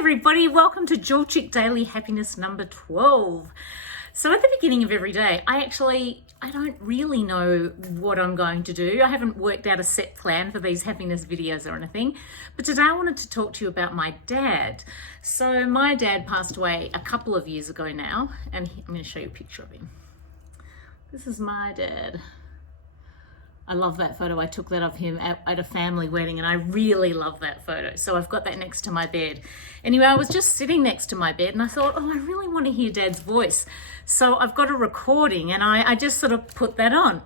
everybody, welcome to Jewelchic Daily Happiness number 12. So at the beginning of every day, I don't really know what I'm going to do. I haven't worked out a set plan for these happiness videos or anything, but today I wanted to talk to you about my dad. So my dad passed away a couple of years ago now, and I'm going to show you a picture of him. This is my dad. I love that photo. I took that of him at a family wedding, and I really love that photo. So I've got that next to my bed. Anyway, I was just sitting next to my bed and I thought, I really want to hear Dad's voice. So I've got a recording and I just sort of put that on.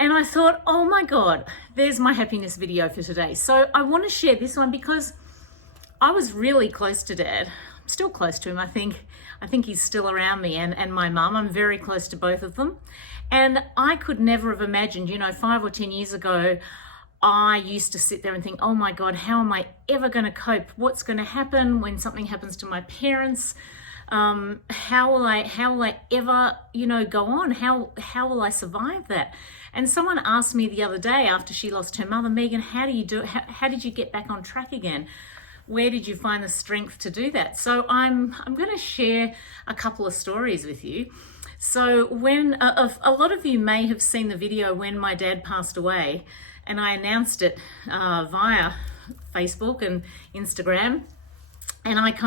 And I thought, oh my God, there's my happiness video for today. So I want to share this one because I was really close to Dad. I'm still close to him, I think. I think he's still around me and my mum. I'm very close to both of them. And I could never have imagined, 5 or 10 years ago, I used to sit there and think, oh my God, how am I ever going to cope? What's going to happen when something happens to my parents? How will I ever, go on? How will I survive that? And someone asked me the other day after she lost her mother, Megan, how do you do it? How did you get back on track again? Where did you find the strength to do that? So I'm going to share a couple of stories with you. So when a lot of you may have seen the video when my dad passed away, and I announced it via Facebook and Instagram, and I'd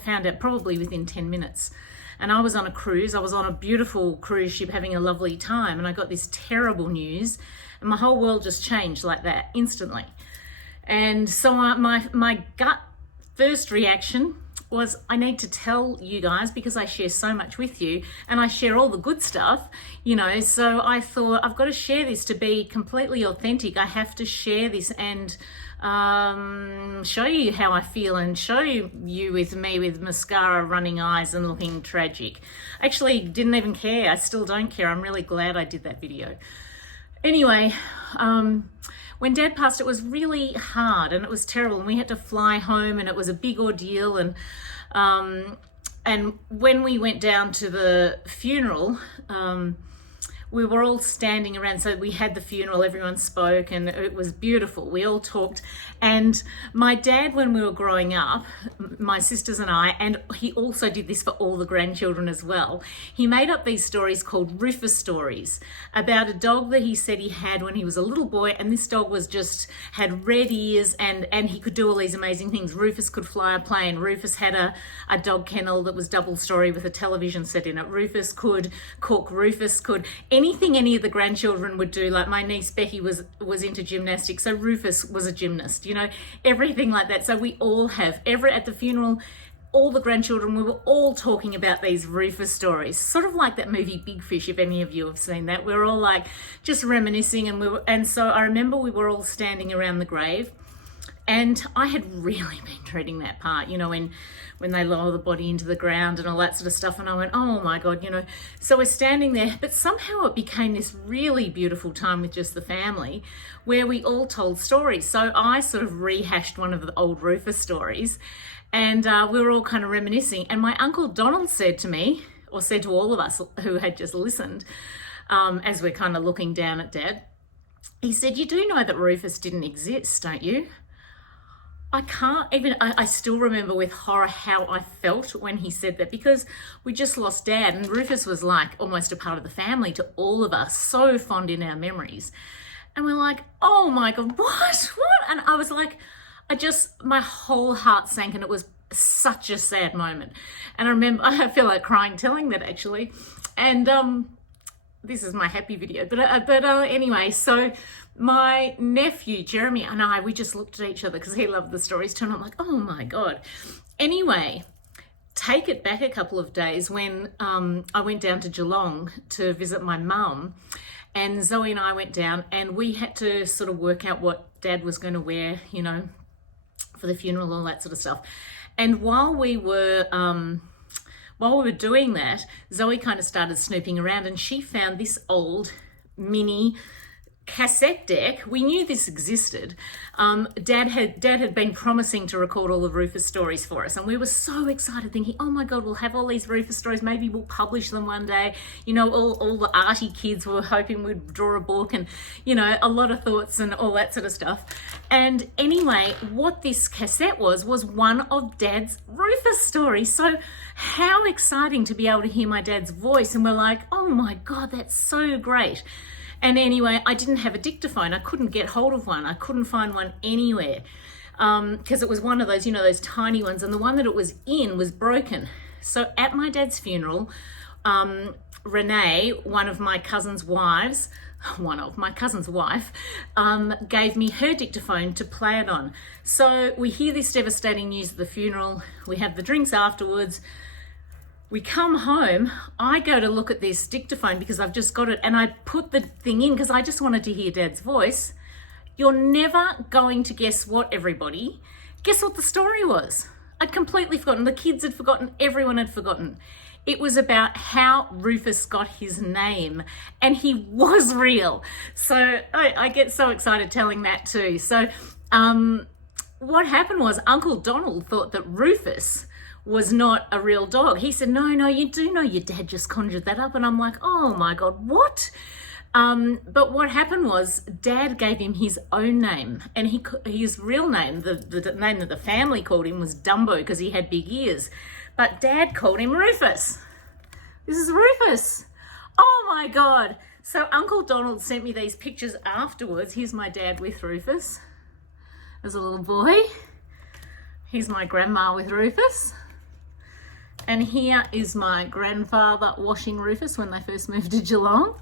found out probably within 10 minutes. And I was on a cruise. I was on a beautiful cruise ship having a lovely time, and I got this terrible news, and my whole world just changed like that instantly. And so my gut first reaction was, I need to tell you guys because I share so much with you and I share all the good stuff, so I thought I've got to share this to be completely authentic. I have to share this and show you how I feel and show you with me with mascara, running eyes and looking tragic. Actually, didn't even care. I still don't care. I'm really glad I did that video. Anyway, when Dad passed, it was really hard and it was terrible, and we had to fly home, and it was a big ordeal. And when we went down to the funeral, we were all standing around. So we had the funeral, everyone spoke, and it was beautiful. We all talked. And my dad, when we were growing up, my sisters and I, and he also did this for all the grandchildren as well, he made up these stories called Rufus stories about a dog that he said he had when he was a little boy. And this dog had red ears and he could do all these amazing things. Rufus could fly a plane. Rufus had a dog kennel that was double story with a television set in it. Rufus could cook. Rufus could anything any of the grandchildren would do. Like my niece Becky was into gymnastics, so Rufus was a gymnast, everything like that. So we all have, at the funeral, all the grandchildren, we were all talking about these Rufus stories, sort of like that movie Big Fish, if any of you have seen that. We're all like just reminiscing, and so I remember we were all standing around the grave. And I had really been dreading that part, when they lower the body into the ground and all that sort of stuff. And I went, oh my God, So we're standing there, but somehow it became this really beautiful time with just the family where we all told stories. So I sort of rehashed one of the old Rufus stories, and we were all kind of reminiscing. And my Uncle Donald said to me, or said to all of us who had just listened, as we're kind of looking down at Dad, he said, you do know that Rufus didn't exist, don't you? I still remember with horror how I felt when he said that, because we just lost Dad, and Rufus was like almost a part of the family to all of us, so fond in our memories. And we're like, oh my God, what? And I was like, my whole heart sank, and it was such a sad moment. And I remember, I feel like crying telling that actually. And this is my happy video, but anyway, so my nephew Jeremy and I, we just looked at each other because he loved the stories too, and I'm like, oh my God. Anyway, take it back a couple of days when I went down to Geelong to visit my mum, and Zoe and I went down, and we had to sort of work out what Dad was going to wear, for the funeral, all that sort of stuff. And while we were doing that, Zoe kind of started snooping around, and she found this old mini cassette deck. We knew this existed. Dad had been promising to record all of Rufus stories for us, and we were so excited, thinking, oh my god, we'll have all these Rufus stories, maybe we'll publish them one day. You know, all the arty kids were hoping we'd draw a book, and you know, a lot of thoughts and all that sort of stuff. And anyway, what this cassette was one of Dad's Rufus stories. So how exciting to be able to hear my dad's voice, and we're like, oh my god, that's so great. And anyway, I didn't have a dictaphone. I couldn't get hold of one. I couldn't find one anywhere because it was one of those, you know, those tiny ones. And the one that it was in was broken. So at my dad's funeral, Renee, one of my cousin's wife, gave me her dictaphone to play it on. So we hear this devastating news at the funeral. We have the drinks afterwards. We come home, I go to look at this dictaphone because I've just got it, and I put the thing in because I just wanted to hear Dad's voice. You're never going to guess what, everybody. Guess what the story was? I'd completely forgotten. The kids had forgotten. Everyone had forgotten. It was about how Rufus got his name, and he was real. So I get so excited telling that too. So what happened was Uncle Donald thought that Rufus was not a real dog. He said, no, you do know your dad just conjured that up. And I'm like, oh my God, what? But what happened was Dad gave him his own name, and his real name, the name that the family called him, was Dumbo because he had big ears. But Dad called him Rufus. This is Rufus. Oh my God. So Uncle Donald sent me these pictures afterwards. Here's my dad with Rufus as a little boy. Here's my grandma with Rufus. And here is my grandfather washing Rufus when they first moved to Geelong.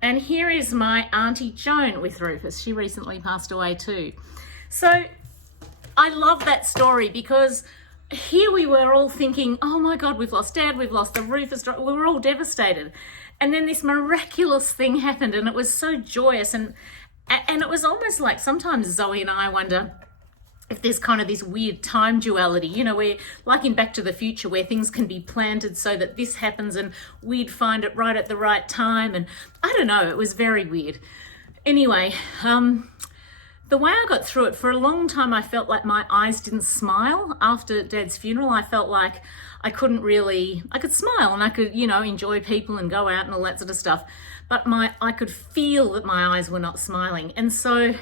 And here is my Auntie Joan with Rufus. She recently passed away too. So I love that story because here we were all thinking, oh my God, we've lost Dad, we've lost the Rufus. We were all devastated. And then this miraculous thing happened, and it was so joyous. And it was almost like sometimes Zoe and I wonder if there's kind of this weird time duality, you know, where like in Back to the Future, where things can be planted so that this happens and we'd find it right at the right time. And I don't know, it was very weird. Anyway, the way I got through it, for a long time, I felt like my eyes didn't smile. After Dad's funeral, I felt like I could smile and I could, you know, enjoy people and go out and all that sort of stuff. But I could feel that my eyes were not smiling. And so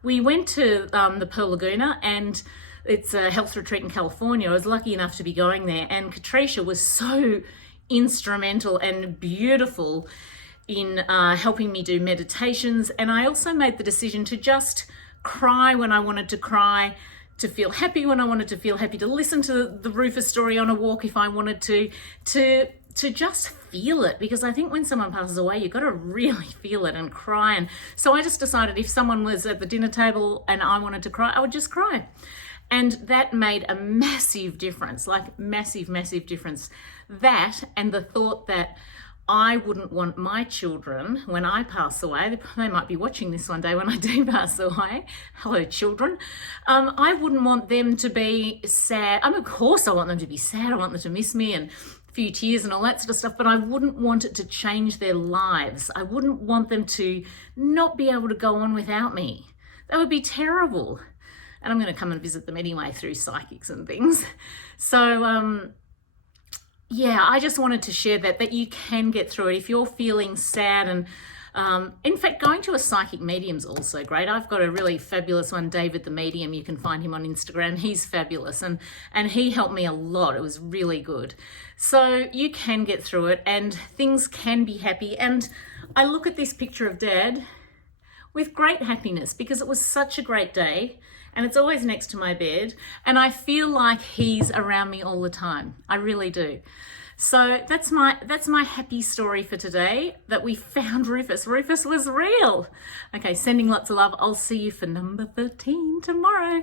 we went to the Pearl Laguna, and it's a health retreat in California. I was lucky enough to be going there, and Katricia was so instrumental and beautiful in helping me do meditations. And I also made the decision to just cry when I wanted to cry, to feel happy when I wanted to feel happy, to listen to the Rufus story on a walk if I wanted to just feel it, because I think when someone passes away, you've got to really feel it and cry. And so I just decided if someone was at the dinner table and I wanted to cry, I would just cry. And that made a massive difference, like massive difference. That and the thought that I wouldn't want my children, when I pass away, they might be watching this one day when I do pass away. Hello, children. I wouldn't want them to be sad. Of course I want them to be sad. I want them to miss me and a few tears and all that sort of stuff, but I wouldn't want it to change their lives. I wouldn't want them to not be able to go on without me. That would be terrible. And I'm going to come and visit them anyway through psychics and things. So, yeah, I just wanted to share that you can get through it if you're feeling sad. And in fact, going to a psychic medium's also great. I've got a really fabulous one, David the Medium. You can find him on Instagram. He's fabulous, and he helped me a lot. It was really good. So you can get through it, and things can be happy. And I look at this picture of Dad with great happiness because it was such a great day. And it's always next to my bed, and I feel like he's around me all the time. I really do. So that's my happy story for today, that we found Rufus. Rufus was real. Okay, sending lots of love. I'll see you for number 13 tomorrow.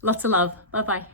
Lots of love. Bye-bye.